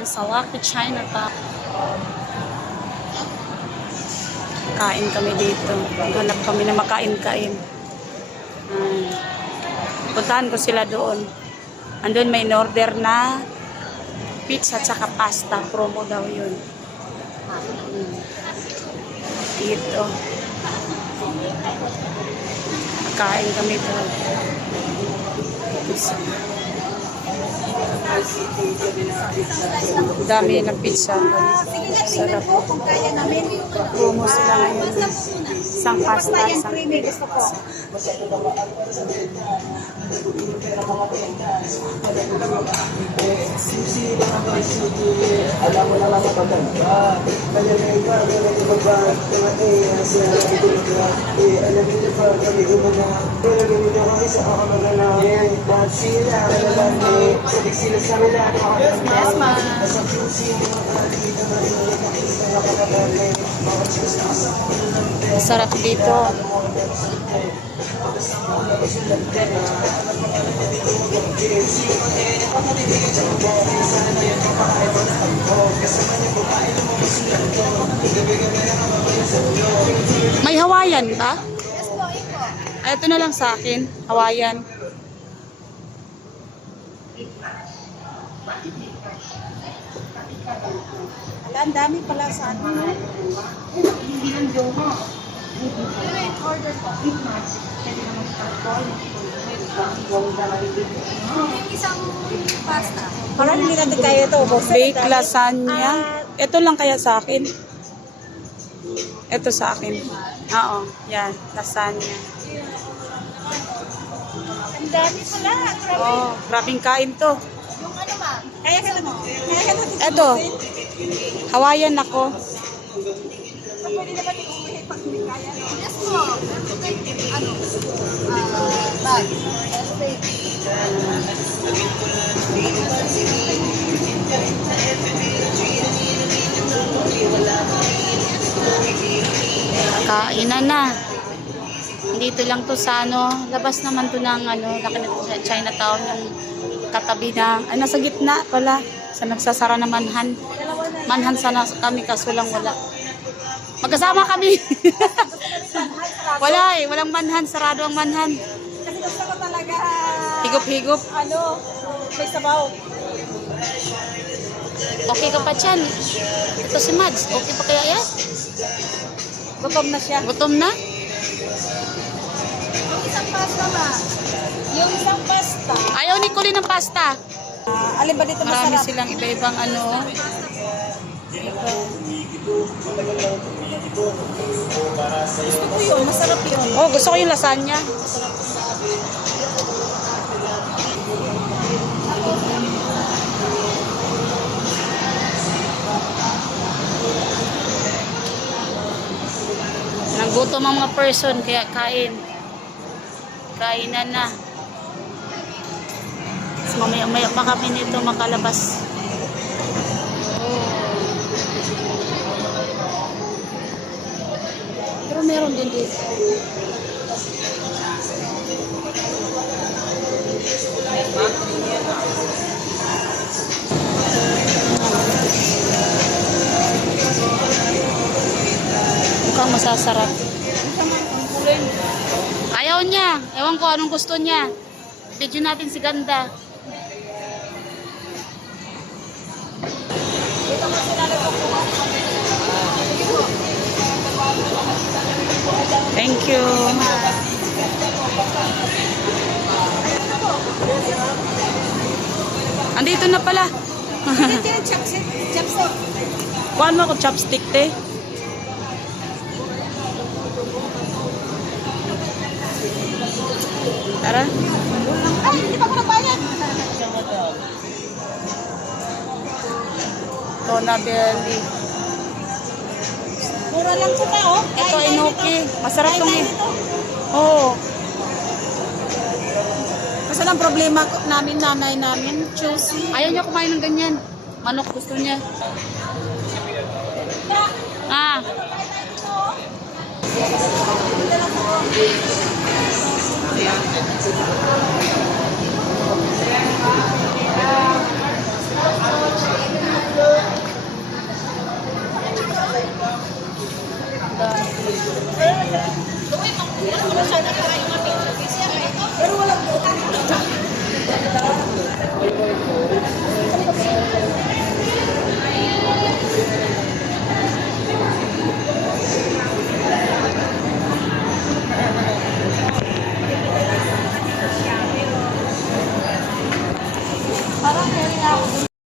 yan sa Lucky Chinatown. Kain kami dito. Hanap kami na makain-kain. Puntahan ko sila doon. Andun may in-order na pizza at saka pasta. Promo daw yun. Dito. Kain kami doon. Pizza. Dami ng pizza. Sarap. Promo sila ngayon. Isang pasta, isang pizza. Alam mo naman ang pagkanta. Kanya na iba, kanya na iba, alam mo na ba, kami umaga. Pero ganito ko isa ako magalangin. Dahil sila, kailangan ni, sabi sila sa wala. Yes, ma. Nasa pusi, makakita na rin, nakakita na kakagaling. Sarap dito. May Hawaiian ba? Ay, ito na lang sa akin. Hawaiian. Ala, ang dami pala sa ano. Isang pasta. Parang hindi natin kaya ito. Baked lasagna. Ito lang kaya sa akin. Ito sa akin. Oo, yan. Lasagna. Ang dami pala. Oh, grabing kain to. Yung ano ma? Kaya ka naman. Kaya ka naman. Ito. Hawaiian ako. Pwede naman yung umuhi pag hindi kaya. Yes po. Ano? Bag. Yes, baby. Kainan na. Dito lang to sa ano, labas naman to ng ano, Chinatown, yung katabi ng, ay nasa gitna pala, sa nagsasara na manhan. Manhan sana kami kaso lang wala. Magkasama kami. Wala eh, walang manhan, sarado ang manhan. Kasi gusto ko talaga, Higop-higop. ano, may sabaw. Okay ka pa dyan. Ito si Mads, okay pa kaya yan? Gutom na siya. Gutom na? Yung isang pasta ma. Yung isang pasta. Ayaw ni Colleen ng pasta. Alin ba dito Marami masarap? silang iba-ibang ano. Gusto ko yun, masarap yun. Oh, gusto ko yung lasagna. Nagutom ang mga person kaya kain. Kainan na. Mas mamaya pa kami nito makalabas. Pero meron din dito. Mukhang masasarap. Ayaw niya. Ewan ko anong gusto niya. Video natin si Ganda. Thank you. Andito na pala. Ito yung chopstick. Chopstick. Kuhaan mo ako chopstick, te. Tara. Ay, hindi pa ko nabayad. Tona belly. Mura lang ito na, oh. Ito, Kain tayo inoki. nito. Masarap Kain tong tayo eh. nito. Oo. Kasi lang problema namin, nanay namin, juicy. Ayaw niya kumain ng ganyan. Manok gusto niya. Ah. Ayun,